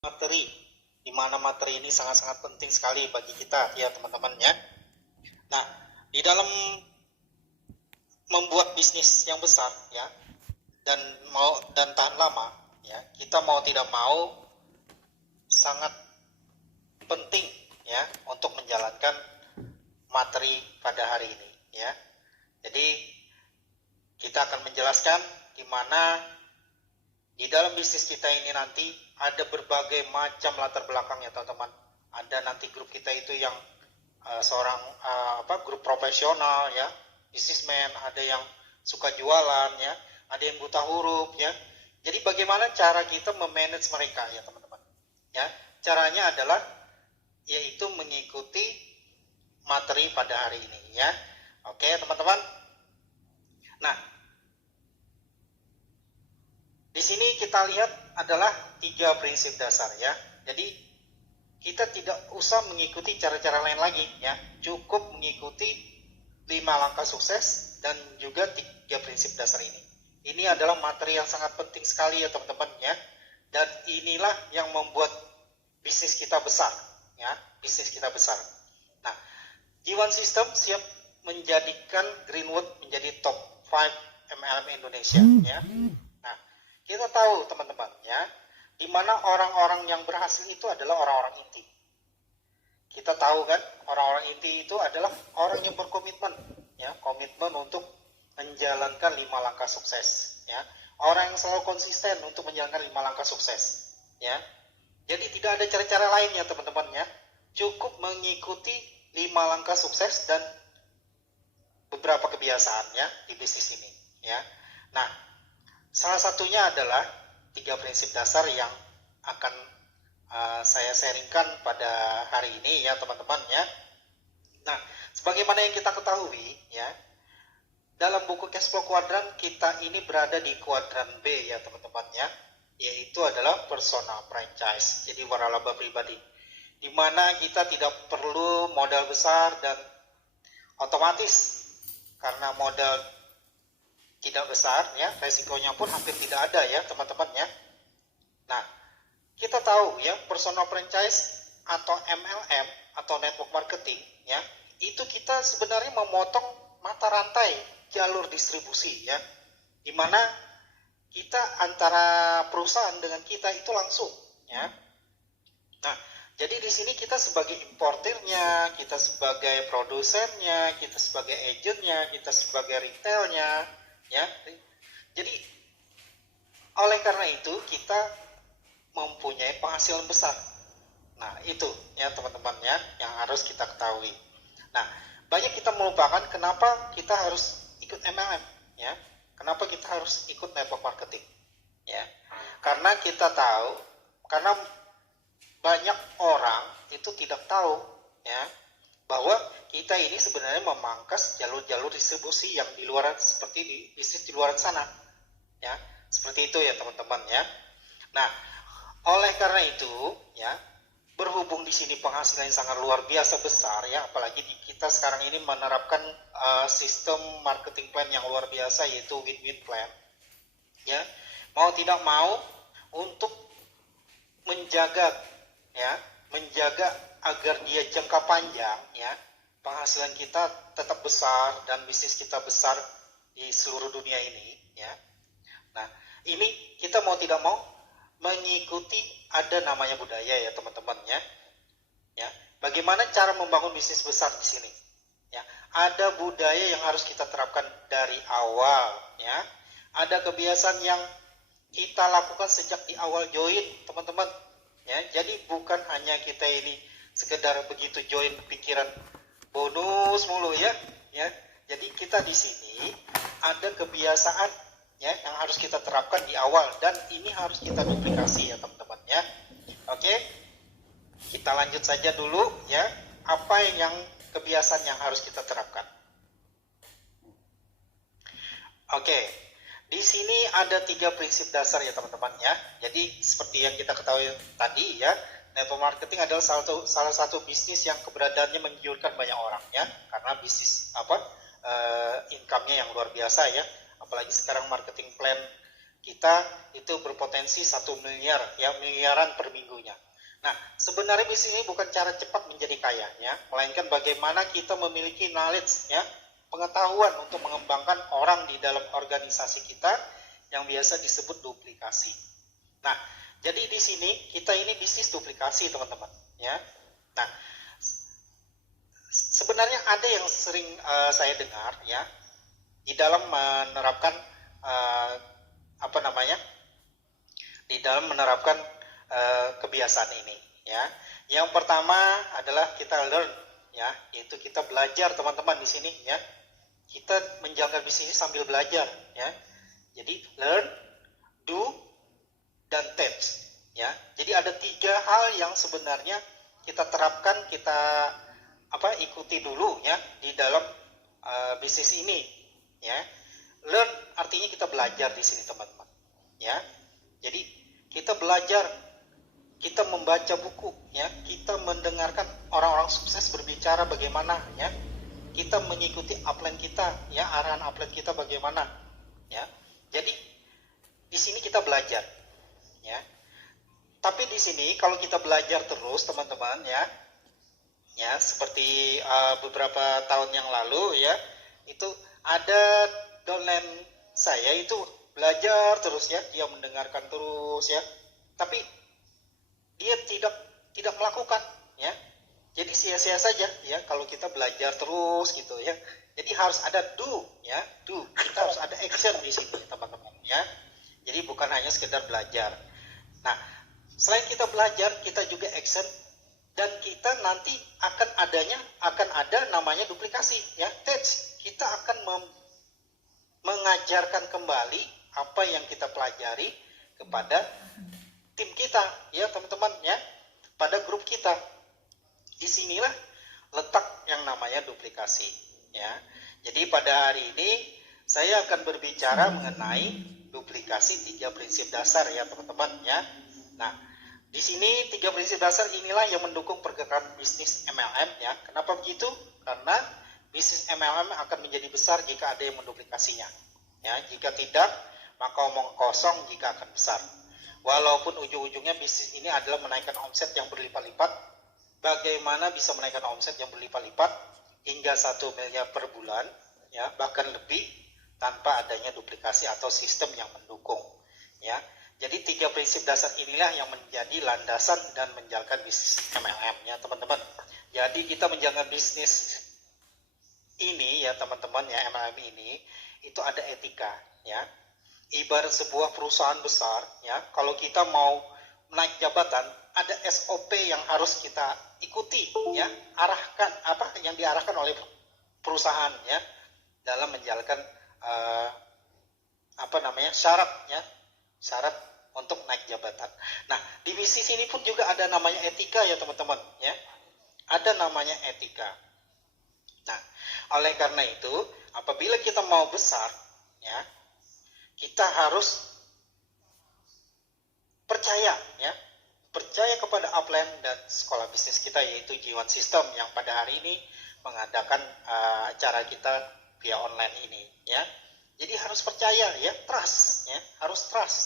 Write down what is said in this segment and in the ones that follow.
materi, di mana materi ini sangat-sangat penting sekali bagi kita ya teman-teman ya. Nah, di dalam membuat bisnis yang besar ya dan tahan lama ya, kita mau tidak mau sangat penting ya untuk menjalankan materi pada hari ini ya. Jadi kita akan menjelaskan di mana di dalam bisnis kita ini nanti ada berbagai macam latar belakang ya teman-teman. Ada nanti grup kita itu yang grup profesional ya, bisnismen, ada yang suka jualan ya, ada yang buta huruf ya. Jadi bagaimana cara kita memanage mereka ya teman-teman. Ya, caranya adalah yaitu mengikuti materi pada hari ini ya. Oke teman-teman. Nah, di sini kita lihat adalah 3 prinsip dasar ya. Jadi kita tidak usah mengikuti cara-cara lain lagi ya. Cukup mengikuti 5 langkah sukses dan juga 3 prinsip dasar ini. Ini adalah materi yang sangat penting sekali ya teman-teman ya. Dan inilah yang membuat bisnis kita besar ya, bisnis kita besar. Nah, G1 System siap menjadikan Greenwood menjadi top 5 MLM Indonesia ya. Nah, kita tahu teman-teman ya, di mana orang-orang yang berhasil itu adalah orang-orang inti. Kita tahu kan, orang-orang inti itu adalah orang yang berkomitmen ya, komitmen untuk menjalankan 5 langkah sukses ya. Orang yang selalu konsisten untuk menjalankan 5 langkah sukses ya. Jadi tidak ada cara-cara lain ya teman-teman ya. Cukup mengikuti 5 langkah sukses dan beberapa kebiasaannya di bisnis ini ya. Nah, salah satunya adalah 3 prinsip dasar yang akan saya sharingkan pada hari ini ya teman-teman ya. Nah, sebagaimana yang kita ketahui ya, dalam buku cash flow quadrant kita ini berada di kuadran B ya teman-teman ya, yaitu adalah personal franchise, jadi waralaba pribadi, di mana kita tidak perlu modal besar dan otomatis karena modal tidak besar ya, resikonya pun hampir tidak ada ya teman-teman ya. Nah, kita tahu ya, personal franchise atau MLM atau network marketing ya, itu kita sebenarnya memotong mata rantai jalur distribusi ya, dimana kita antara perusahaan dengan kita itu langsung ya. Nah, jadi di sini kita sebagai importernya, kita sebagai produsennya, kita sebagai agentnya, kita sebagai retailnya ya. Jadi oleh karena itu kita mempunyai penghasilan besar. Nah, itu ya teman-teman ya yang harus kita ketahui. Nah, banyak kita melupakan kenapa kita harus ikut MLM ya. Kenapa kita harus ikut network marketing? Ya. Karena kita tahu, karena banyak orang itu tidak tahu ya bahwa kita ini sebenarnya memangkas jalur-jalur distribusi yang di luar, seperti di bisnis di luar sana ya. Seperti itu ya teman-teman ya. Nah, oleh karena itu ya, berhubung di sini penghasilan yang sangat luar biasa besar ya, apalagi kita sekarang ini menerapkan sistem marketing plan yang luar biasa, yaitu win-win plan ya. Mau tidak mau, untuk menjaga ya, menjaga agar dia jangka panjang ya, penghasilan kita tetap besar dan bisnis kita besar di seluruh dunia ini ya. Nah, ini kita mau tidak mau mengikuti ada namanya budaya ya teman-teman ya. Ya, bagaimana cara membangun bisnis besar di sini? Ya, ada budaya yang harus kita terapkan dari awal ya. Ada kebiasaan yang kita lakukan sejak di awal join teman-teman. Ya, jadi bukan hanya kita ini sekedar begitu join pikiran bonus mulu ya. Ya, jadi kita di sini ada kebiasaan ya yang harus kita terapkan di awal, dan ini harus kita duplikasi ya teman-teman ya. Oke, kita lanjut saja dulu ya, apa yang kebiasaan yang harus kita terapkan. Oke, di sini ada 3 prinsip dasar ya teman-teman ya. Jadi seperti yang kita ketahui tadi ya, network marketing adalah salah satu bisnis yang keberadaannya menggiurkan banyak orang ya, karena bisnis income-nya yang luar biasa ya. Apalagi sekarang marketing plan kita itu berpotensi 1 miliar, ya, miliaran per minggunya. Nah, sebenarnya bisnis ini bukan cara cepat menjadi kaya, ya, melainkan bagaimana kita memiliki knowledge, ya, pengetahuan untuk mengembangkan orang di dalam organisasi kita yang biasa disebut duplikasi. Nah, jadi di sini kita ini bisnis duplikasi, teman-teman, ya. Nah, sebenarnya ada yang sering saya dengar, ya, di dalam menerapkan di dalam menerapkan kebiasaan ini, ya. Yang pertama adalah kita learn, ya, yaitu kita belajar, teman-teman, di sini, ya. Kita menjalankan bisnis sambil belajar, ya. Jadi learn, do, dan teach, ya. Jadi ada 3 hal yang sebenarnya kita terapkan, kita ikuti dulu, ya, di dalam bisnis ini, ya. Learn artinya kita belajar di sini, teman-teman, ya. Jadi kita belajar, kita membaca buku, ya, kita mendengarkan orang-orang sukses berbicara bagaimana, ya. Kita mengikuti upline kita, ya, arahan upline kita bagaimana, ya. Jadi di sini kita belajar, ya. Tapi di sini kalau kita belajar terus, teman-teman, ya, seperti beberapa tahun yang lalu, ya, itu ada downline saya itu belajar terus, ya, dia mendengarkan terus, ya, tapi dia tidak melakukan, ya. Jadi sia-sia saja, ya, kalau kita belajar terus gitu, ya. Jadi harus ada do, ya, do. Kita harus ada action di sini, teman-teman, ya. Jadi bukan hanya sekedar belajar. Nah, selain kita belajar, kita juga action, dan kita nanti akan ada namanya duplikasi, ya, teach. Kita akan mengajarkan kembali apa yang kita pelajari kepada tim kita, ya, teman-teman, ya, pada grup kita. Disinilah letak yang namanya duplikasi, ya. Jadi pada hari ini saya akan berbicara mengenai duplikasi 3 prinsip dasar, ya, teman-teman, ya. Nah, di sini 3 prinsip dasar inilah yang mendukung pergerakan bisnis MLM, ya. Kenapa begitu? Karena bisnis MLM akan menjadi besar jika ada yang menduplikasinya, ya. Jika tidak, maka omong kosong jika akan besar. Walaupun ujung-ujungnya bisnis ini adalah menaikkan omset yang berlipat-lipat, bagaimana bisa menaikkan omset yang berlipat-lipat hingga 1 miliar per bulan, ya, bahkan lebih, tanpa adanya duplikasi atau sistem yang mendukung, ya. Jadi 3 prinsip dasar inilah yang menjadi landasan dan menjalankan bisnis MLM, ya, teman-teman. Jadi kita menjalankan bisnis ini, ya, teman-teman, ya, MLM ini itu ada etika, ya. Ibarat sebuah perusahaan besar, ya, kalau kita mau naik jabatan, ada SOP yang harus kita ikuti, ya, yang diarahkan oleh perusahaan, ya, dalam menjalankan syarat untuk naik jabatan. Nah, di bisnis ini pun juga ada namanya etika, ya, teman-teman, ya, ada namanya etika. Nah, oleh karena itu, apabila kita mau besar, ya, kita harus percaya kepada upline dan sekolah bisnis kita, yaitu G1 System, yang pada hari ini mengadakan acara kita via online ini, ya. Jadi harus percaya, ya, trust, ya, harus trust,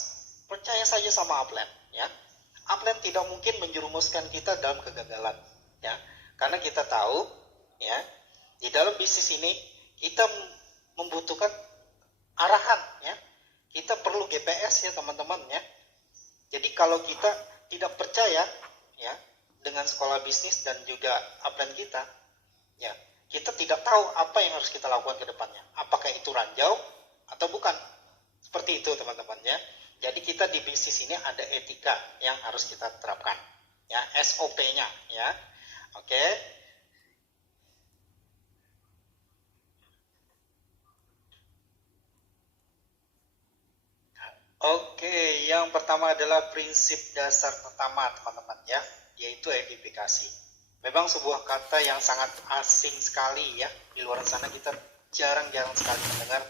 percaya saja sama upline, ya. Upline tidak mungkin menjerumuskan kita dalam kegagalan, ya, karena kita tahu, ya, di dalam bisnis ini kita membutuhkan arahan, ya. Kita perlu GPS, ya, teman-teman, ya. Jadi kalau kita tidak percaya, ya, dengan sekolah bisnis dan juga upline kita, ya, kita tidak tahu apa yang harus kita lakukan ke depannya. Apakah itu ranjau atau bukan? Seperti itu, teman-teman, ya. Jadi kita di bisnis ini ada etika yang harus kita terapkan, ya, SOP-nya, ya. Oke. Oke, yang pertama adalah prinsip dasar pertama, teman-teman, ya, yaitu edifikasi. Memang sebuah kata yang sangat asing sekali, ya, di luar sana kita jarang-jarang sekali mendengar.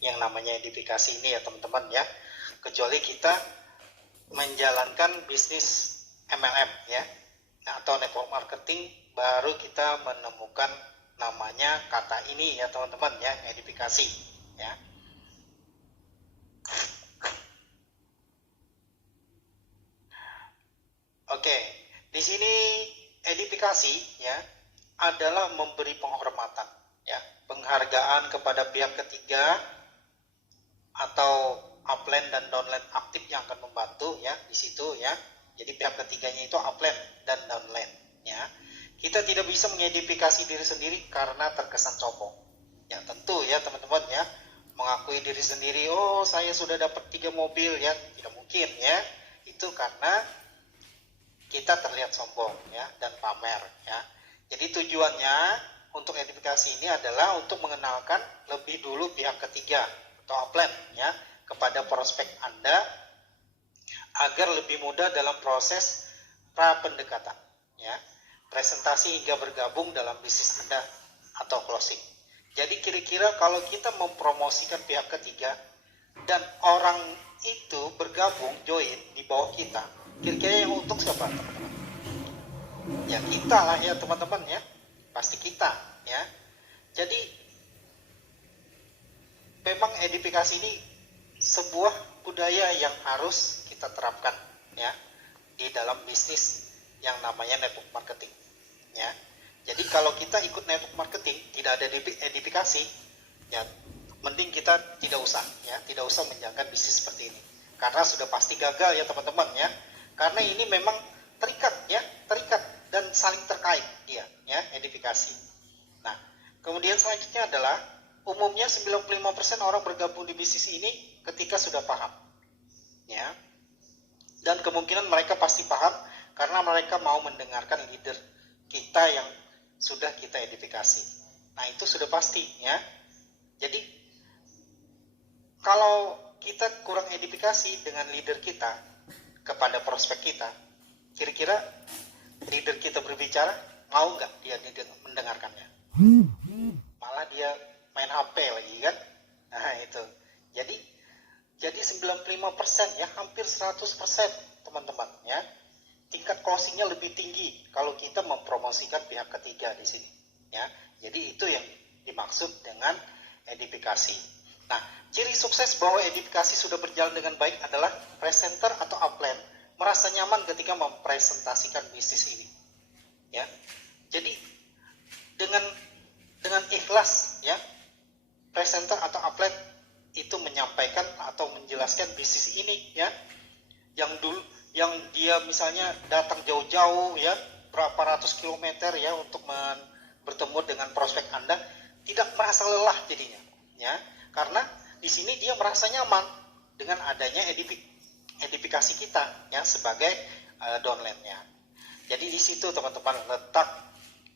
yang namanya edifikasi ini ya teman-teman ya, kecuali kita menjalankan bisnis MLM ya, nah, atau network marketing, baru kita menemukan namanya kata ini ya teman-teman ya, edifikasi ya. Oke, di sini edifikasi ya adalah memberi penghormatan ya, penghargaan kepada pihak ketiga atau upline dan downline aktif yang akan membantu ya di situ ya. Jadi pihak ketiganya itu upline dan downline ya. Kita tidak bisa mengedifikasi diri sendiri karena terkesan sombong. Ya tentu ya teman-teman ya, mengakui diri sendiri, oh saya sudah dapat 3 mobil ya, tidak mungkin ya. Itu karena kita terlihat sombong ya dan pamer ya. Jadi tujuannya untuk edifikasi ini adalah untuk mengenalkan lebih dulu pihak ketiga atau upline ya kepada prospek Anda agar lebih mudah dalam proses pra pendekatan ya, presentasi hingga bergabung dalam bisnis Anda atau closing. Jadi kira-kira kalau kita mempromosikan pihak ketiga dan orang itu bergabung join di bawah kita, kira-kira yang untung siapa teman-teman? Ya kita lah ya teman-teman ya, pasti kita ya. Jadi memang edifikasi ini sebuah budaya yang harus kita terapkan ya di dalam bisnis yang namanya network marketing ya. Jadi kalau kita ikut network marketing tidak ada edifikasi ya, mending kita tidak usah ya, tidak usah menjalankan bisnis seperti ini karena sudah pasti gagal ya teman-teman ya. Karena ini memang terikat ya, terikat dan saling terkait dia ya, edifikasi. Nah, kemudian selanjutnya adalah umumnya 95% orang bergabung di bisnis ini ketika sudah paham ya. Dan kemungkinan mereka pasti paham karena mereka mau mendengarkan leader kita yang sudah kita edifikasi. Nah, itu sudah pasti ya. Jadi kalau kita kurang edifikasi dengan leader kita kepada prospek kita, kira-kira leader kita berbicara, mau nggak dia mendengarkannya? Malah dia main HP lagi kan? Nah itu. Jadi 95% ya, hampir 100% teman-teman ya. Tingkat closingnya lebih tinggi kalau kita mempromosikan pihak ketiga di sini ya. Jadi itu yang dimaksud dengan edifikasi. Nah, ciri sukses bahwa edifikasi sudah berjalan dengan baik adalah presenter atau upline merasa nyaman ketika mempresentasikan bisnis ini ya. Jadi dengan ikhlas ya, presenter atau upline itu menyampaikan atau menjelaskan bisnis ini ya, yang dia misalnya datang jauh-jauh ya, berapa ratus kilometer ya untuk bertemu dengan prospek Anda, tidak merasa lelah jadinya ya, karena di sini dia merasa nyaman dengan adanya edifikasi kita ya sebagai downline-nya. Jadi di situ teman-teman letak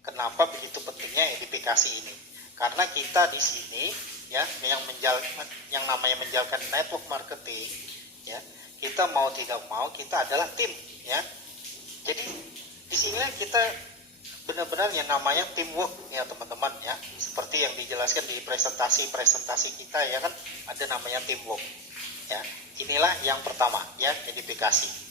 kenapa begitu pentingnya edifikasi ini, karena kita di sini ya yang namanya menjalankan network marketing ya, kita mau tidak mau kita adalah tim ya. Jadi di sinilah kita benar-benar yang namanya teamwork ya teman-teman ya, seperti yang dijelaskan di presentasi kita ya kan, ada namanya teamwork ya. Inilah yang pertama ya, edifikasi.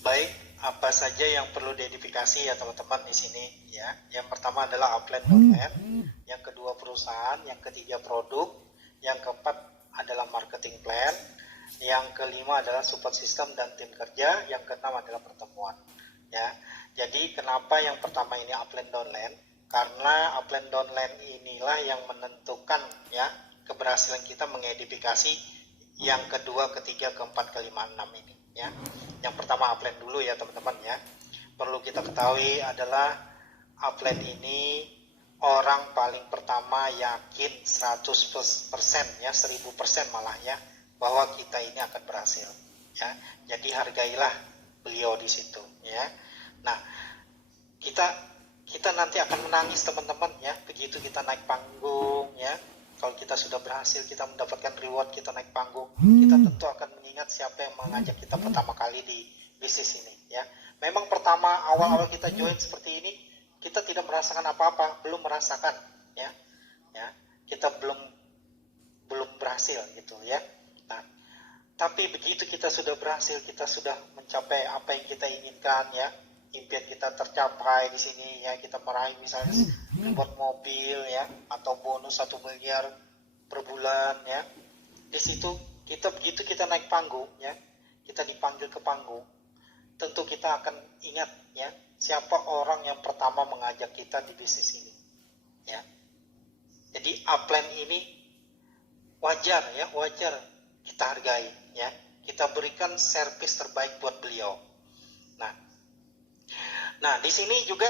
Baik, apa saja yang perlu diedifikasi ya teman-teman di sini ya. Yang pertama adalah upline downline, yang kedua perusahaan, yang ketiga produk, yang keempat adalah marketing plan, yang kelima adalah support system dan tim kerja, yang keenam adalah pertemuan ya. Jadi kenapa yang pertama ini upline downline? Karena upline downline inilah yang menentukan ya keberhasilan kita mengedifikasi yang kedua, ketiga, keempat, kelima, enam ini ya. Yang pertama upline dulu ya teman-teman ya. Perlu kita ketahui adalah upline ini orang paling pertama yakin 100% ya, 1000% malah ya, bahwa kita ini akan berhasil ya. Jadi hargailah beliau di situ ya. Nah, kita nanti akan menangis teman-teman ya, begitu kita naik panggung ya. Kalau kita sudah berhasil, kita mendapatkan reward, kita naik panggung, kita tentu akan mengingat siapa yang mengajak kita pertama kali di bisnis ini ya. Memang pertama awal-awal kita join seperti ini, kita tidak merasakan apa-apa, belum merasakan, ya, kita belum berhasil gitu ya. Nah, tapi begitu kita sudah berhasil, kita sudah mencapai apa yang kita inginkan ya, impian kita tercapai di sini ya, kita meraih misalnya membuat mobil ya, atau bonus 1 miliar per bulan ya. Di situ kita begitu kita naik panggung ya, kita dipanggil ke panggung, tentu kita akan ingat ya, siapa orang yang pertama mengajak kita di bisnis ini ya. Jadi upline ini wajar kita hargai ya, kita berikan servis terbaik buat beliau. Nah di sini juga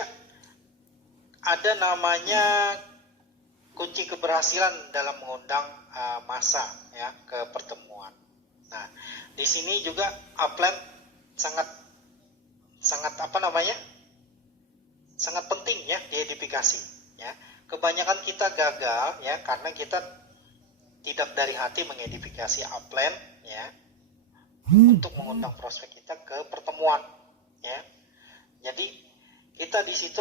ada namanya kunci keberhasilan dalam mengundang massa ya ke pertemuan. Nah di sini juga upline sangat sangat penting ya diedifikasi ya. Kebanyakan kita gagal ya karena kita tidak dari hati mengedifikasi upline ya, untuk mengundang prospek kita ke pertemuan ya. Jadi kita di situ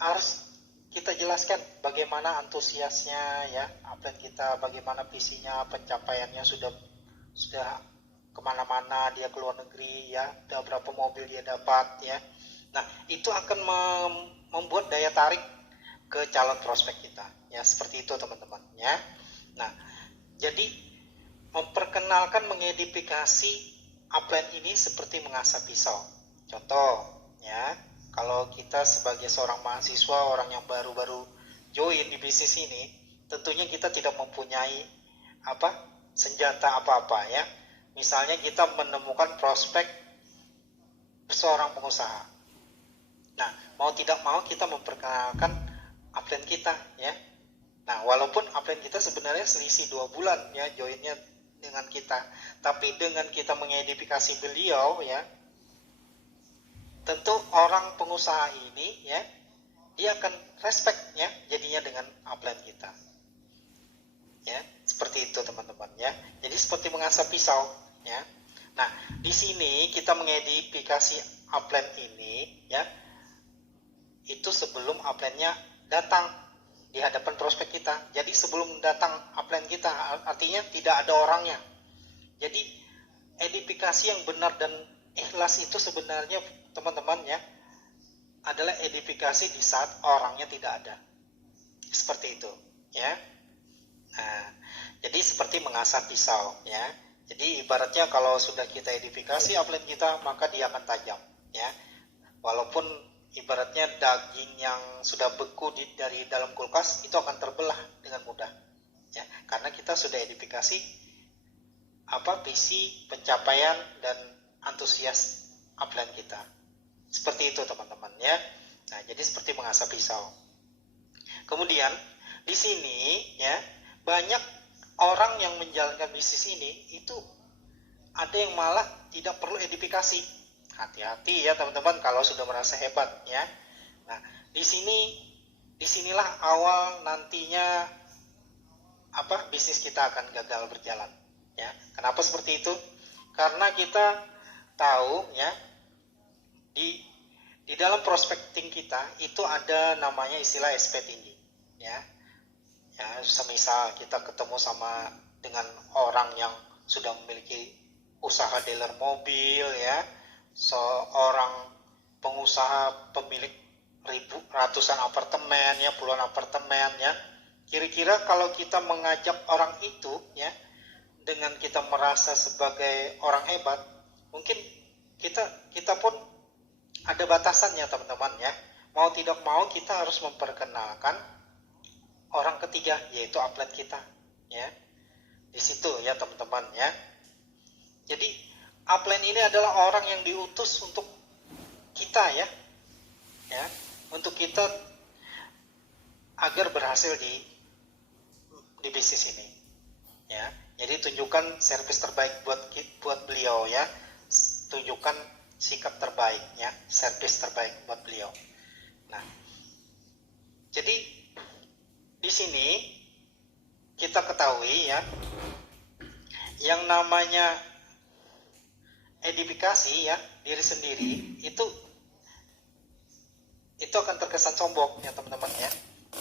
harus kita jelaskan bagaimana antusiasnya ya upline kita, bagaimana visinya, pencapaiannya sudah kemana-mana, dia ke luar negeri ya, udah berapa mobil dia dapat ya. Nah itu akan membuat daya tarik ke calon prospek kita ya, seperti itu teman-teman ya. Nah jadi memperkenalkan, mengedifikasi upline ini seperti mengasah pisau. Contoh ya, kalau kita sebagai seorang mahasiswa, orang yang baru-baru join di bisnis ini, tentunya kita tidak mempunyai senjata apa-apa ya. Misalnya kita menemukan prospek seorang pengusaha. Nah, mau tidak mau kita memperkenalkan upline kita ya. Nah, walaupun upline kita sebenarnya selisih 2 bulan ya joinnya dengan kita, tapi dengan kita mengedifikasi beliau ya, tentu orang pengusaha ini ya, dia akan respect ya jadinya dengan upline kita. Ya, seperti itu teman-teman ya. Jadi seperti mengasah pisau ya. Nah, di sini kita mengedifikasi upline ini ya, itu sebelum upline-nya datang di hadapan prospek kita. Jadi sebelum datang upline kita, artinya tidak ada orangnya. Jadi edifikasi yang benar dan ikhlas itu sebenarnya teman-teman ya, adalah edifikasi di saat orangnya tidak ada. Seperti itu ya. Nah, jadi seperti mengasah pisau ya. Jadi ibaratnya kalau sudah kita edifikasi upline kita, maka dia akan tajam ya. Walaupun ibaratnya daging yang sudah beku dari dalam kulkas itu akan terbelah dengan mudah ya, karena kita sudah edifikasi visi, pencapaian dan antusias upline kita. Seperti itu teman-teman ya. Nah, jadi seperti mengasah pisau. Kemudian di sini ya, banyak orang yang menjalankan bisnis ini itu ada yang malah tidak perlu edifikasi. Hati-hati ya teman-teman kalau sudah merasa hebat ya. Nah, disinilah awal nantinya bisnis kita akan gagal berjalan ya. Kenapa seperti itu? Karena kita tahu ya, di dalam prospecting kita itu ada namanya istilah SP tinggi ya. Ya, semisal kita ketemu dengan orang yang sudah memiliki usaha dealer mobil ya, seorang pengusaha pemilik ratusan apartemen ya, puluhan apartemen ya. Kira-kira kalau kita mengajak orang itu ya, dengan kita merasa sebagai orang hebat, mungkin kita pun ada batasannya teman-teman ya. Mau tidak mau kita harus memperkenalkan orang ketiga, yaitu upline kita ya. Di situ ya teman-teman ya. Jadi upline ini adalah orang yang diutus untuk kita ya, untuk kita agar berhasil di bisnis ini ya. Jadi tunjukkan servis terbaik buat beliau ya, tunjukkan sikap terbaik ya, servis terbaik buat beliau. Nah, jadi di sini kita ketahui ya, yang namanya edifikasi ya diri sendiri itu itu akan terkesan sombong ya teman-teman ya.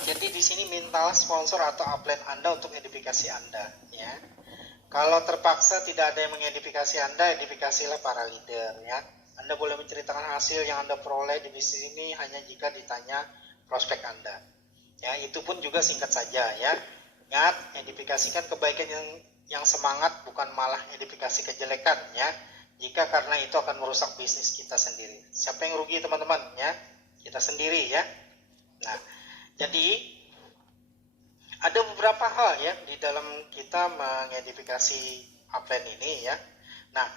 Jadi di sini mintalah sponsor atau upline Anda untuk edifikasi Anda ya. Kalau terpaksa tidak ada yang mengedifikasi Anda, edifikasilah para leader ya. Anda boleh menceritakan hasil yang Anda peroleh di bisnis ini hanya jika ditanya prospek Anda. Ya, itu pun juga singkat saja ya. Ingat, edifikasikan kebaikan yang semangat, bukan malah edifikasi kejelekan ya. Jika karena itu akan merusak bisnis kita sendiri. Siapa yang rugi teman-teman ya? Kita sendiri ya. Nah, jadi ada beberapa hal ya di dalam kita mengedifikasi upline ini ya. Nah,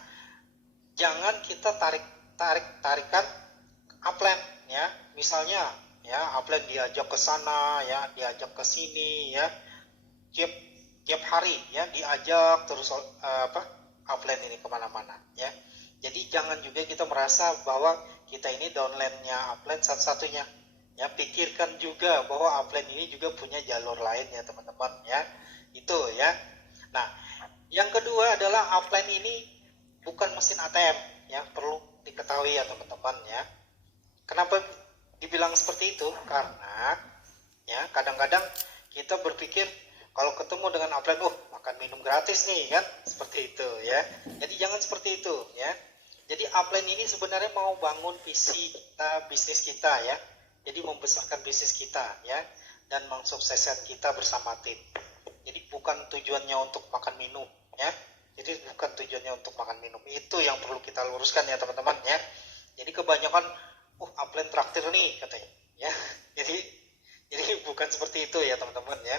jangan kita tarikan upline ya. Misalnya ya, upline diajak ke sana ya, diajak ke sini ya. Tiap hari ya diajak terus upline ini kemana-mana ya. Jadi jangan juga kita merasa bahwa kita ini downline-nya upline satu-satunya. Ya, pikirkan juga bahwa upline ini juga punya jalur lain ya teman-teman ya. Itu ya. Nah, yang kedua adalah upline ini bukan mesin ATM ya, perlu diketahui ya teman-teman ya. Kenapa dibilang seperti itu? Karena ya kadang-kadang kita berpikir kalau ketemu dengan upline, makan minum gratis nih kan, seperti itu ya. Jadi jangan seperti itu ya. Jadi upline ini sebenarnya mau bangun visi kita, bisnis kita ya. Jadi membesarkan bisnis kita ya, dan mensukseskan kita bersama tim. Jadi bukan tujuannya untuk makan minum ya. Jadi bukan tujuannya untuk makan minum. Itu yang perlu kita luruskan ya teman-teman ya. Jadi kebanyakan upline traktir nih katanya ya. Jadi bukan seperti itu ya teman-teman ya.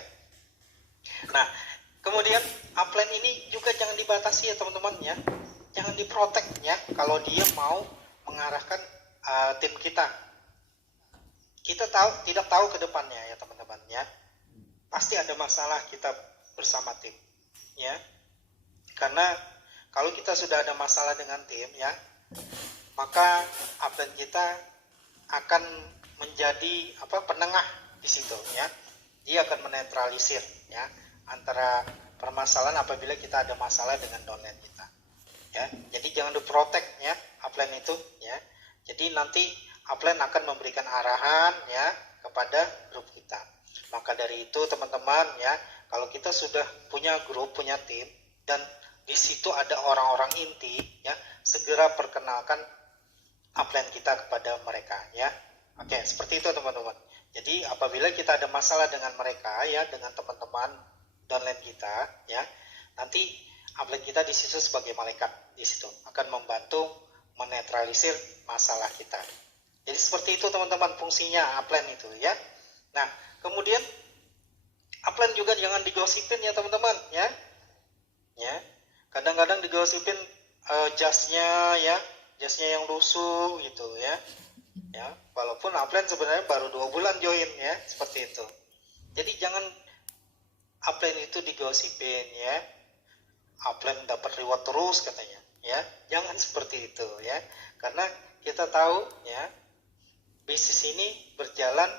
Nah, kemudian upline ini juga jangan dibatasi ya teman-teman ya. Jangan diprotek ya kalau dia mau mengarahkan tim kita. Kita tidak tahu ke depannya ya teman-teman ya. Pasti ada masalah kita bersama tim ya. Karena kalau kita sudah ada masalah dengan tim ya, maka upline kita akan menjadi penengah di situ ya. Dia akan menetralisir ya antara permasalahan apabila kita ada masalah dengan downline kita. Ya, jadi jangan diprotek ya upline itu ya. Jadi nanti upline akan memberikan arahan ya kepada grup kita. Maka dari itu teman-teman ya, kalau kita sudah punya grup, punya tim, dan di situ ada orang-orang inti ya, segera perkenalkan upline kita kepada mereka ya. Oke, seperti itu teman-teman. Jadi apabila kita ada masalah dengan mereka ya, dengan teman-teman downline kita ya, nanti upline kita di situ sebagai malaikat di situ akan membantu menetralisir masalah kita. Jadi seperti itu teman-teman fungsinya upline itu ya. Nah, kemudian upline juga jangan digosipin ya teman-teman ya. Ya. Kadang-kadang digosipin jasnya yang lusuh gitu ya. Ya, walaupun upline sebenarnya baru 2 bulan join ya, seperti itu. Jadi jangan upline itu digosipin ya. Upline dapat reward terus katanya ya. Jangan seperti itu ya. Karena kita tahu ya, bisnis ini berjalan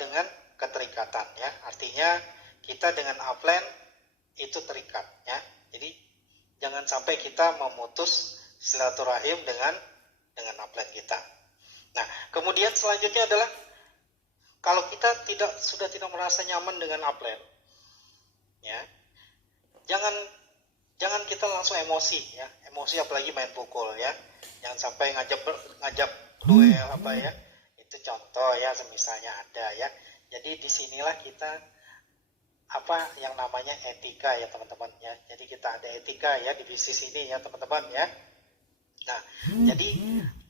dengan keterikatan ya. Artinya kita dengan upline itu terikat ya. Jadi jangan sampai kita memutus silaturahim dengan upline kita. Nah, kemudian selanjutnya adalah kalau kita sudah tidak merasa nyaman dengan upline ya, jangan kita langsung emosi ya. Emosi apalagi main pukul ya. Jangan sampai ngajak duel ya. Itu contoh ya, misalnya ada ya. Jadi disinilah kita yang namanya etika ya teman-teman ya. Jadi kita ada etika ya di bisnis ini ya teman-teman ya. Nah, jadi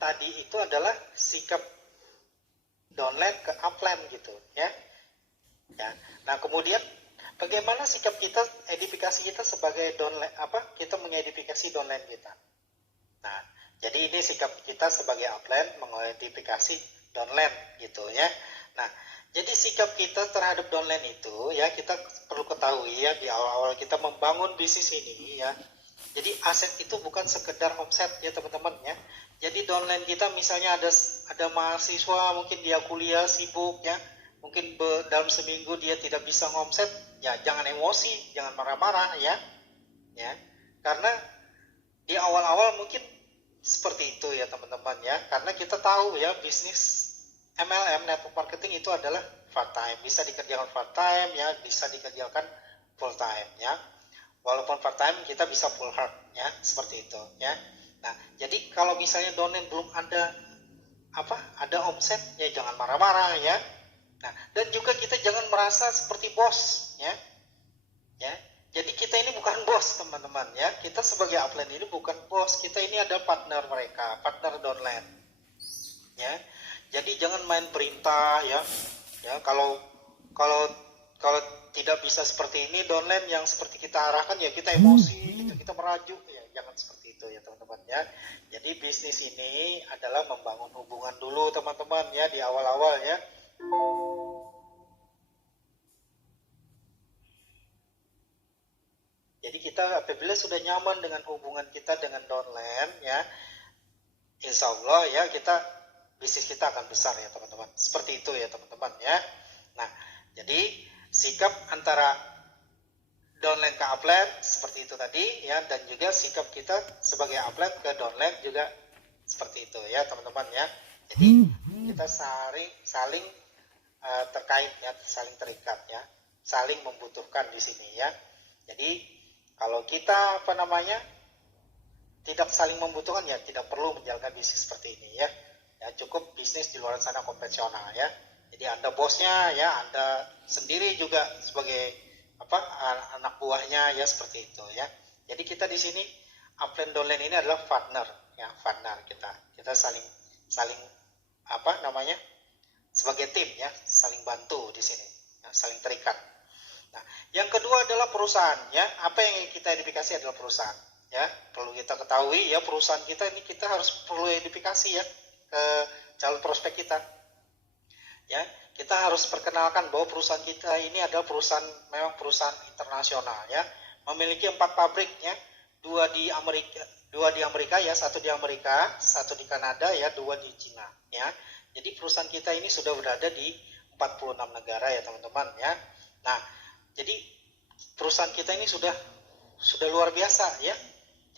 tadi itu adalah sikap downline ke upline gitu ya. Ya. Nah, kemudian bagaimana sikap kita, edifikasi kita sebagai downline, kita mengedifikasi downline kita. Nah, jadi ini sikap kita sebagai upline mengedifikasi downline gitu ya. Nah, jadi sikap kita terhadap downline itu ya, kita perlu ketahui ya, di awal-awal kita membangun bisnis ini ya. Jadi aset itu bukan sekedar omset ya teman-teman ya. Jadi downline kita misalnya ada mahasiswa, mungkin dia kuliah sibuk ya, mungkin dalam seminggu dia tidak bisa ngomset, ya jangan emosi, jangan marah-marah ya. Ya. Karena di awal-awal mungkin Seperti itu ya teman-teman ya, karena kita tahu ya bisnis MLM network marketing itu adalah part time, bisa dikerjakan part time ya, bisa dikerjakan full time ya. Walaupun part time kita bisa full hard ya, seperti itu ya. Nah, jadi kalau misalnya downline belum ada omset ya jangan marah-marah ya. Nah, dan juga kita jangan merasa seperti bos ya. Ya. Jadi kita ini bukan bos teman-teman ya. Kita sebagai upline ini bukan bos, kita ini ada partner mereka, partner downline. Ya. Jadi jangan main perintah ya. Ya, kalau kalau kalau tidak bisa seperti ini downline yang seperti kita arahkan ya kita emosi gitu, kita merajuk ya, jangan seperti itu ya teman-teman ya. Jadi bisnis ini adalah membangun hubungan dulu teman-teman ya di awal-awal ya. Jadi kita apabila sudah nyaman dengan hubungan kita dengan downline ya, insya Allah ya bisnis kita akan besar ya teman-teman. Seperti itu ya teman-teman ya. Nah, jadi sikap antara downline ke upline seperti itu tadi ya, dan juga sikap kita sebagai upline ke downline juga seperti itu ya teman-teman ya. Jadi kita saling terkait ya, saling terikat ya, saling membutuhkan di sini ya. Jadi kalau kita tidak saling membutuhkan ya tidak perlu menjalankan bisnis seperti ini ya. Ya cukup bisnis di luar sana konvensional ya. Jadi Anda bosnya ya, Anda sendiri juga sebagai anak buahnya ya, seperti itu ya. Jadi kita di sini upline downline ini adalah partner ya, partner kita saling sebagai tim ya, saling bantu di sini ya, saling terikat. Nah, yang kedua adalah perusahaan ya. Apa yang kita identifikasi adalah perusahaan ya. Perlu kita ketahui ya, perusahaan kita ini kita harus perlu identifikasi ya ke calon prospek kita. Ya, kita harus perkenalkan bahwa perusahaan kita ini adalah memang perusahaan internasional ya. Memiliki 4 pabrik ya. 2 di Amerika ya, 1 di Amerika, 1 di Kanada ya, 2 di Cina ya. Jadi perusahaan kita ini sudah berada di 46 negara ya teman-teman ya. Nah, jadi perusahaan kita ini sudah luar biasa ya.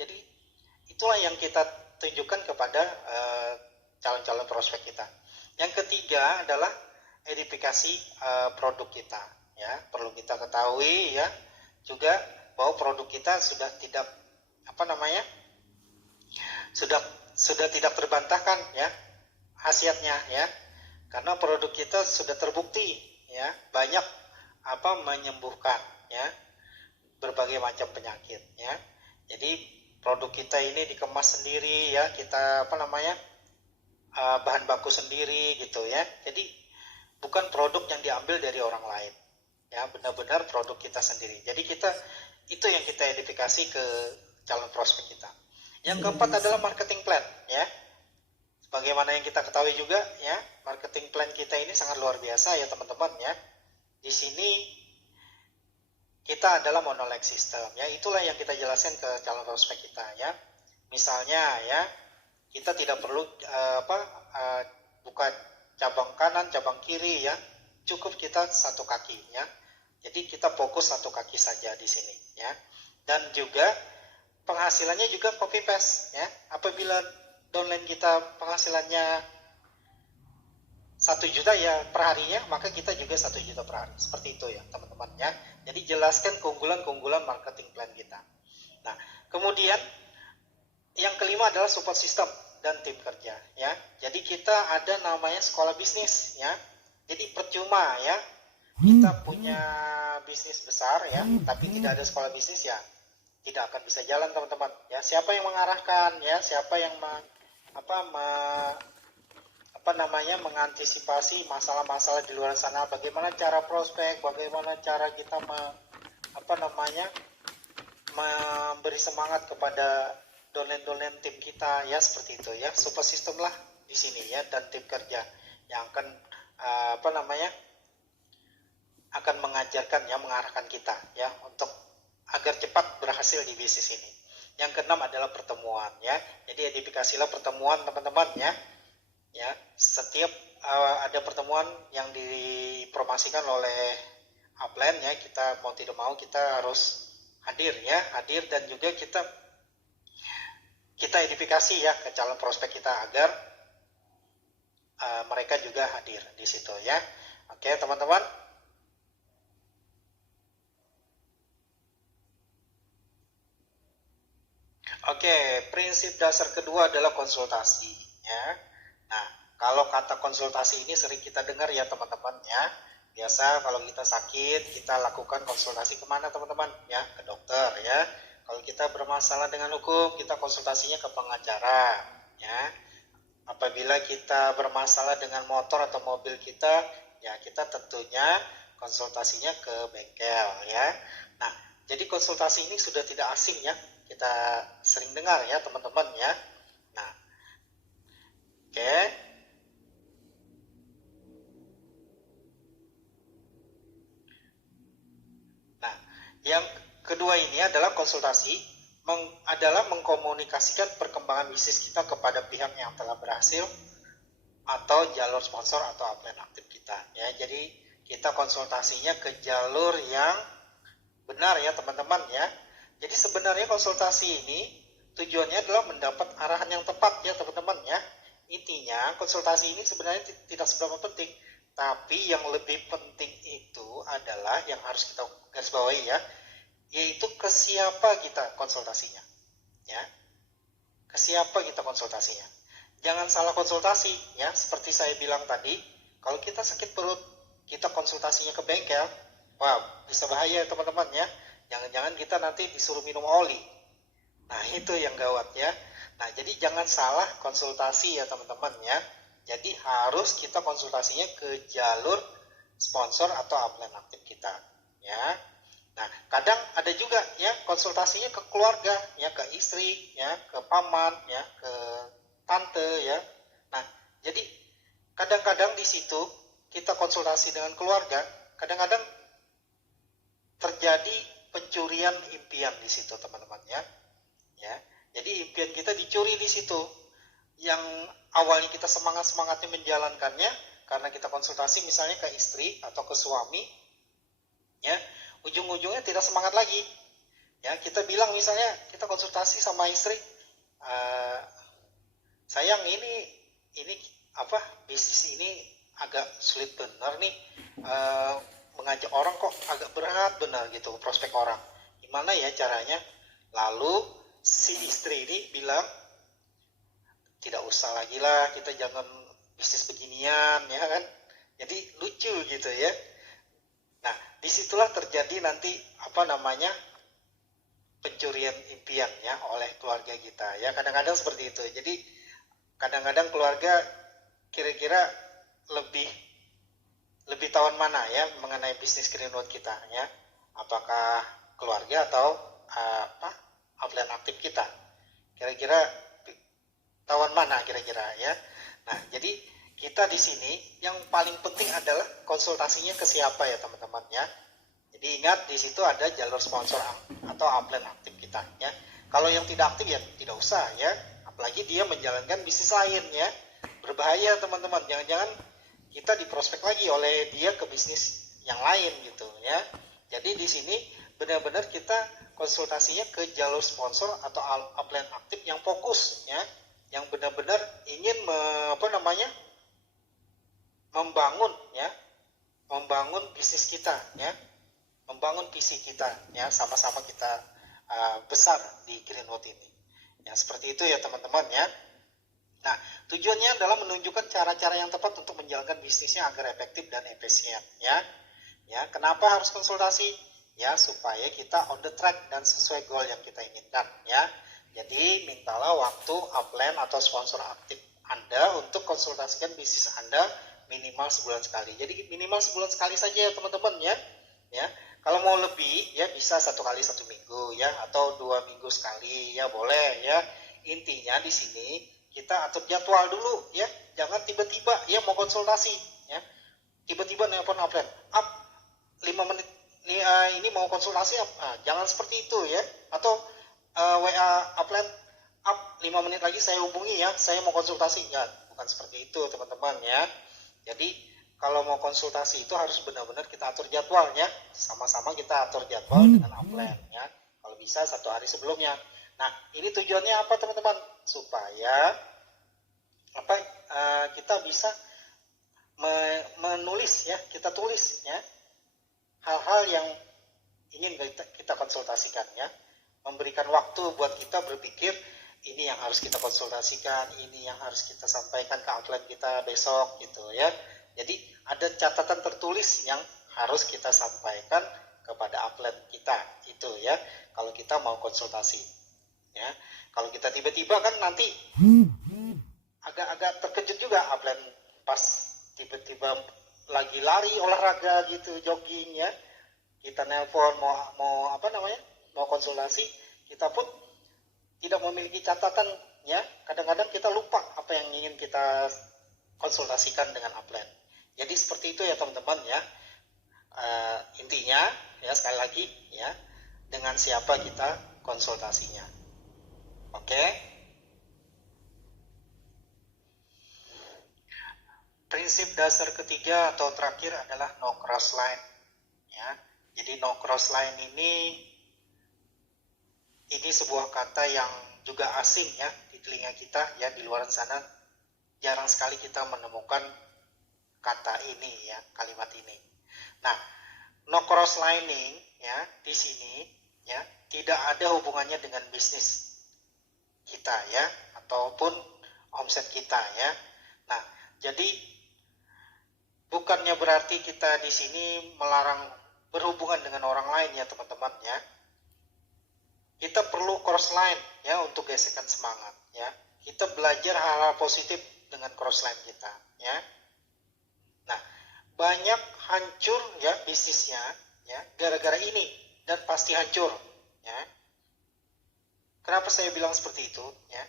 Jadi itulah yang kita tunjukkan kepada calon-calon prospek kita. Yang ketiga adalah edifikasi produk kita ya. Perlu kita ketahui ya juga bahwa produk kita sudah tidak sudah tidak terbantahkan ya khasiatnya ya. Karena produk kita sudah terbukti ya banyak menyembuhkan ya berbagai macam penyakit ya. Jadi produk kita ini dikemas sendiri ya, kita bahan baku sendiri gitu ya. Jadi bukan produk yang diambil dari orang lain ya, benar-benar produk kita sendiri. Jadi itu yang kita identifikasi ke calon prospek kita. Yang keempat adalah marketing plan ya. Bagaimana yang kita ketahui juga ya, marketing plan kita ini sangat luar biasa ya teman-teman ya. Di sini kita adalah monolink system ya. Itulah yang kita jelaskan ke calon prospek kita ya. Misalnya ya, kita tidak perlu buka cabang kanan, cabang kiri ya. Cukup kita satu kaki ya. Jadi kita fokus satu kaki saja di sini ya. Dan juga penghasilannya juga copy paste ya. Apabila downline kita penghasilannya 1 juta ya per harinya, maka kita juga 1 juta per hari. Seperti itu ya teman-teman ya. Jadi jelaskan keunggulan-keunggulan marketing plan kita. Nah, kemudian yang kelima adalah support system dan tim kerja ya. Jadi kita ada namanya sekolah bisnis ya. Jadi percuma ya kita punya bisnis besar ya, tapi tidak ada sekolah bisnis ya tidak akan bisa jalan teman-teman ya. Siapa yang mengarahkan ya, siapa yang mengantisipasi masalah-masalah di luar sana, bagaimana cara prospek, bagaimana cara kita memberi semangat kepada downline tim kita ya, seperti itu ya. Support system lah di sini ya, dan tim kerja yang akan akan mengajarkan ya, mengarahkan kita ya untuk agar cepat berhasil di bisnis ini. Yang keenam adalah pertemuan ya. Jadi edifikasilah pertemuan teman-teman ya. Ya, setiap ada pertemuan yang dipromosikan oleh upline ya, kita mau tidak mau kita harus hadir ya, dan juga kita kita edifikasi ya ke calon prospek kita agar mereka juga hadir di situ ya. Oke teman-teman. Oke, prinsip dasar kedua adalah konsultasi ya. Nah, kalau kata konsultasi ini sering kita dengar ya teman-teman ya. Biasa kalau kita sakit, kita lakukan konsultasi kemana teman-teman? Ya, ke dokter ya. Kalau kita bermasalah dengan hukum, kita konsultasinya ke pengacara ya. Apabila kita bermasalah dengan motor atau mobil kita, ya kita tentunya konsultasinya ke bengkel ya. Nah, jadi konsultasi ini sudah tidak asing ya. Kita sering dengar ya teman-teman ya. Nah, oke. Nah, yang kedua ini adalah konsultasi adalah mengkomunikasikan perkembangan bisnis kita kepada pihak yang telah berhasil atau jalur sponsor atau upline aktif kita ya. Jadi kita konsultasinya ke jalur yang benar ya teman-teman ya. Jadi sebenarnya konsultasi ini tujuannya adalah mendapat arahan yang tepat ya teman-teman ya. Intinya konsultasi ini sebenarnya tidak seberapa penting, tapi yang lebih penting itu adalah yang harus kita garis bawahi ya, yaitu ke siapa kita konsultasinya ya. Ke siapa kita konsultasinya. Jangan salah konsultasi ya, seperti saya bilang tadi, kalau kita sakit perut, kita konsultasinya ke bengkel, wow, bisa bahaya teman-teman ya. Jangan-jangan kita nanti disuruh minum oli. Nah, itu yang gawat ya. Nah, jadi jangan salah konsultasi ya teman-teman ya. Jadi harus kita konsultasinya ke jalur sponsor atau upline aktif kita ya. Nah, kadang ada juga ya konsultasinya ke keluarga ya, ke istri ya, ke paman ya, ke tante ya. Nah, jadi kadang-kadang di situ kita konsultasi dengan keluarga, kadang-kadang terjadi pencurian impian di situ teman-teman ya. Ya, jadi impian kita dicuri di situ. Yang awalnya kita semangat-semangatnya menjalankannya, karena kita konsultasi misalnya ke istri atau ke suami, ya, ujung-ujungnya tidak semangat lagi. Ya, kita bilang misalnya kita konsultasi sama istri, sayang ini apa bisnis ini agak sulit benar nih, mengajak orang kok agak berat benar gitu prospek orang. Gimana ya caranya? Lalu si istri ini bilang, tidak usah lagi lah, kita jangan bisnis beginian ya kan. Jadi lucu gitu ya. Nah, disitulah terjadi nanti pencurian impian ya oleh keluarga kita ya. Kadang-kadang seperti itu. Jadi kadang-kadang keluarga kira-kira lebih tahu mana ya mengenai bisnis Greenwood kita ya. Apakah keluarga atau upline aktif kita? Kira-kira tawan mana kira-kira ya. Nah, jadi kita di sini yang paling penting adalah konsultasinya ke siapa ya teman-teman ya. Jadi ingat di situ ada jalur sponsor atau upline aktif kita ya. Kalau yang tidak aktif ya tidak usah ya. Apalagi dia menjalankan bisnis lain ya. Berbahaya teman-teman. Jangan-jangan kita diprospek lagi oleh dia ke bisnis yang lain gitu ya. Jadi di sini benar-benar kita konsultasinya ke jalur sponsor atau upline aktif yang fokus ya. Yang benar-benar ingin membangun bisnis kita ya, membangun visi kita ya, sama-sama kita besar di Greenwood ini ya. Seperti itu ya teman-teman ya. Nah, tujuannya adalah menunjukkan cara-cara yang tepat untuk menjalankan bisnisnya agar efektif dan efisien ya. Ya, kenapa harus konsultasi? Ya, supaya kita on the track dan sesuai goal yang kita inginkan ya. Jadi mintalah waktu upline atau sponsor aktif Anda untuk konsultasikan bisnis Anda minimal sebulan sekali. Jadi minimal sebulan sekali saja ya teman-teman ya. Ya, kalau mau lebih ya bisa 1 kali 1 minggu ya, atau 2 minggu sekali ya boleh ya. Intinya di sini kita atur jadwal dulu ya. Jangan tiba-tiba ya mau konsultasi ya. Tiba-tiba nelpon upline, 5 menit ini mau konsultasi jangan seperti itu ya. Atau WA upline 5 menit lagi saya hubungi ya, saya mau konsultasi ya. Bukan seperti itu teman-teman ya. Jadi kalau mau konsultasi itu harus benar-benar kita atur jadwalnya, sama-sama kita atur jadwal dengan upline ya. Kalau bisa 1 hari sebelumnya. Nah, ini tujuannya apa teman-teman? Supaya kita bisa menulis ya, kita tulis ya hal-hal yang ingin kita konsultasikan ya, memberikan waktu buat kita berpikir ini yang harus kita konsultasikan, ini yang harus kita sampaikan ke outlet kita besok gitu ya. Jadi ada catatan tertulis yang harus kita sampaikan kepada outlet kita itu ya, kalau kita mau konsultasi ya. Kalau kita tiba-tiba kan nanti agak terkejut juga outlet pas tiba-tiba lagi lari olahraga gitu, jogging ya, kita nelpon mau konsultasi, kita pun tidak memiliki catatan ya, kadang-kadang kita lupa apa yang ingin kita konsultasikan dengan upline. Jadi seperti itu ya teman-teman ya. Intinya ya, sekali lagi ya, dengan siapa kita konsultasinya. Oke. Prinsip dasar ketiga atau terakhir adalah no cross line ya. Jadi no cross line ini sebuah kata yang juga asing ya di telinga kita ya, di luar sana jarang sekali kita menemukan kata ini ya, kalimat ini. Nah, no cross lining ya di sini ya tidak ada hubungannya dengan bisnis kita ya, ataupun omset kita ya. Nah, jadi bukannya berarti kita di sini melarang berhubungan dengan orang lain ya teman-teman ya. Kita perlu cross line ya untuk gesekan semangat ya. Kita belajar hal-hal positif dengan cross line kita ya. Nah, banyak hancur ya bisnisnya ya gara-gara ini, dan pasti hancur ya. Kenapa saya bilang seperti itu ya?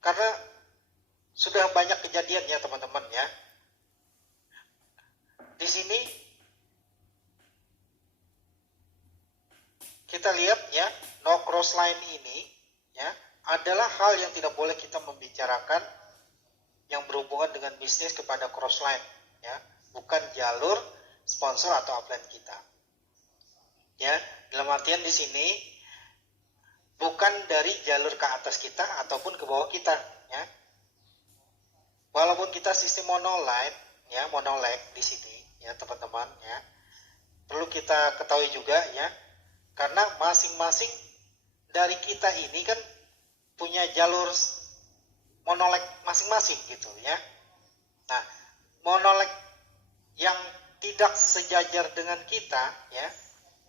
Karena sudah banyak kejadian ya teman-teman ya. Di sini kita lihat ya, no cross line ini ya adalah hal yang tidak boleh kita membicarakan yang berhubungan dengan bisnis kepada cross line ya, bukan jalur sponsor atau upline kita. Ya, dalam artian di sini bukan dari jalur ke atas kita ataupun ke bawah kita ya. Walaupun kita sistem monoline ya, monoleg di sini ya teman-teman ya. Perlu kita ketahui juga ya, karena masing-masing dari kita ini kan punya jalur monoleg masing-masing gitu ya. Nah, monoleg yang tidak sejajar dengan kita ya,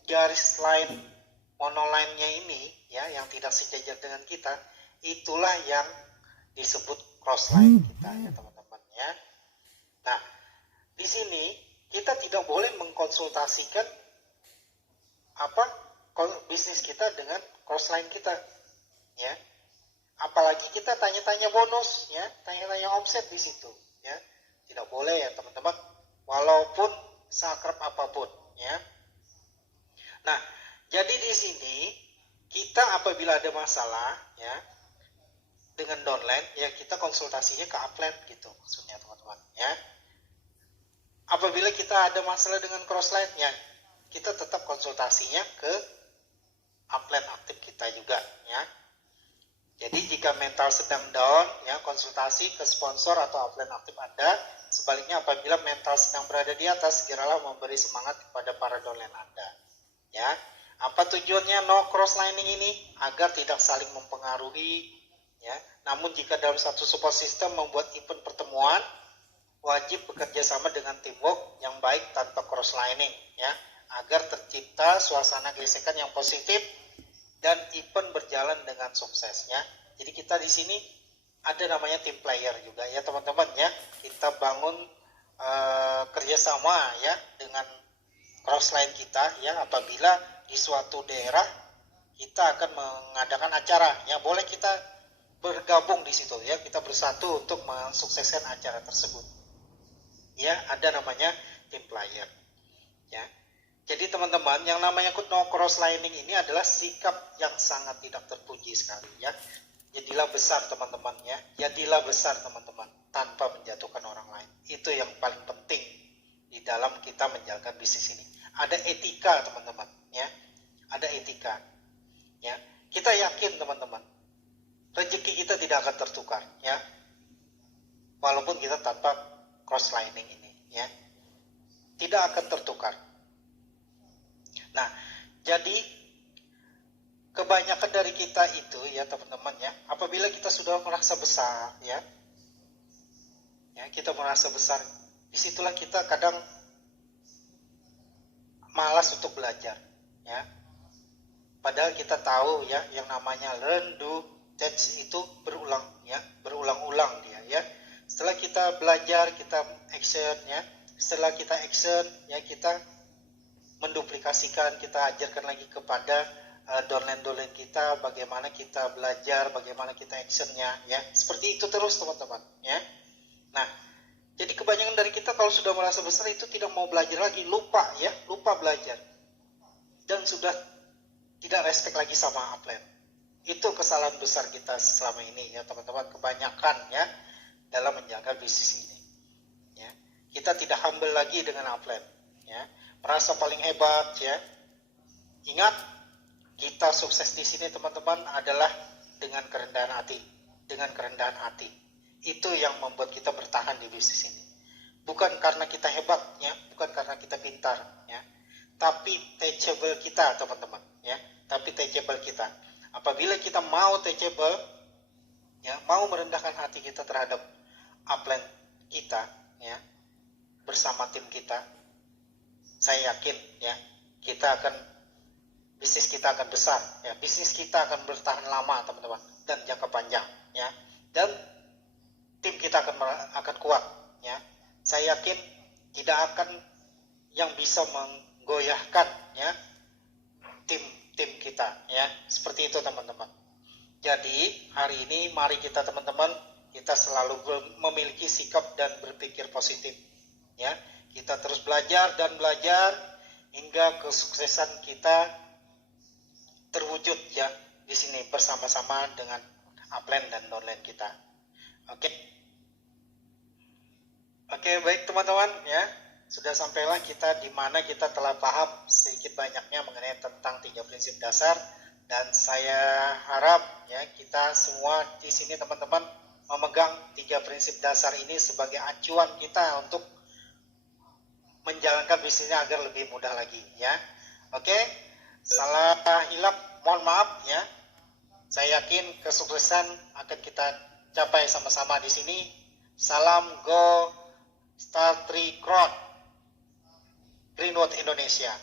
garis line monoline-nya ini ya, yang tidak sejajar dengan kita, itulah yang disebut cross line kita ya teman-teman ya. Nah, di sini kita tidak boleh mengkonsultasikan bisnis kita dengan cross line kita ya. Apalagi kita tanya-tanya bonus ya, tanya-tanya omset di situ ya. Tidak boleh ya teman-teman, walaupun seakrab apapun ya. Nah, jadi di sini kita apabila ada masalah ya dengan downline ya, kita konsultasinya ke upline gitu maksudnya teman-teman ya. Apabila kita ada masalah dengan crossline ya, kita tetap konsultasinya ke upline aktif kita juga ya. Jadi jika mental sedang down ya, konsultasi ke sponsor atau upline aktif Anda. Sebaliknya apabila mental sedang berada di atas, segeralah memberi semangat kepada para downline Anda ya. Apa tujuannya no cross lining ini? Agar tidak saling mempengaruhi ya. Namun jika dalam satu support system membuat event pertemuan, wajib bekerja sama dengan teamwork yang baik tanpa cross lining ya, agar tercipta suasana gesekan yang positif dan event berjalan dengan suksesnya. Jadi kita di sini ada namanya team player juga ya teman-teman ya. Kita bangun kerjasama ya dengan cross line kita ya. Apabila di suatu daerah kita akan mengadakan acara ya, boleh kita bergabung di situ ya, kita bersatu untuk mensukseskan acara tersebut ya. Ada namanya team player ya. Jadi teman-teman, yang namanya no cross lining ini adalah sikap yang sangat tidak terpuji sekali ya. Jadilah besar teman-teman ya, jadilah besar teman-teman tanpa menjatuhkan orang lain. Itu yang paling penting di dalam kita menjalankan bisnis ini. Ada etika teman-teman ya, ada etika ya. kita yakin teman-teman, rezeki kita tidak akan tertukar, ya. Walaupun kita tanpa cross lining ini, ya, tidak akan tertukar. Nah, jadi kebanyakan dari kita itu, ya teman-teman, ya, apabila kita sudah merasa besar, ya, kita merasa besar, disitulah kita kadang malas untuk belajar, ya. Padahal kita tahu, ya, yang namanya learn, do, teach itu berulang, ya, berulang-ulang dia, ya. Setelah kita belajar, kita action, ya. Setelah kita action, ya, kita menduplikasikan, kita ajarkan lagi kepada downline kita, bagaimana kita belajar, bagaimana kita actionnya, ya. Seperti itu terus teman-teman, ya. Nah, jadi kebanyakan dari kita kalau sudah merasa besar itu tidak mau belajar lagi, lupa, ya, lupa belajar, dan sudah tidak respect lagi sama upline. Itu kesalahan besar kita selama ini, ya teman-teman, kebanyakan, ya, dalam menjaga bisnis ini, ya. Kita tidak humble lagi dengan upline, ya, merasa paling hebat, ya. Ingat, kita sukses di sini teman-teman adalah dengan kerendahan hati, dengan kerendahan hati. Itu yang membuat kita bertahan di bisnis ini. Bukan karena kita hebat, ya, bukan karena kita pintar, ya, tapi teachable kita teman-teman, ya, tapi teachable kita. Apabila kita mau teachable, ya, mau merendahkan hati kita terhadap upline kita, ya, bersama tim kita, saya yakin, ya, bisnis kita akan besar, ya, bisnis kita akan bertahan lama teman-teman, dan jangka panjang, ya, dan tim kita akan kuat, ya. Saya yakin tidak akan yang bisa menggoyahkan, ya, tim kita, ya, seperti itu teman-teman. Jadi hari ini mari kita teman-teman, kita selalu memiliki sikap dan berpikir positif, ya. Kita terus belajar dan belajar hingga kesuksesan kita terwujud, ya, di sini bersama-sama dengan upline dan downline kita. Oke. Oke, baik teman-teman, ya. Sudah sampailah kita di mana kita telah paham sedikit banyaknya mengenai tentang 3 prinsip dasar, dan saya harap, ya, kita semua di sini teman-teman memegang 3 prinsip dasar ini sebagai acuan kita untuk menjalankan bisnisnya agar lebih mudah lagi, ya. Oke. Salah hilap, mohon maaf, ya. Saya yakin kesuksesan akan kita capai sama-sama di sini. Salam Go Star Tree Crowd, Greenwood Indonesia.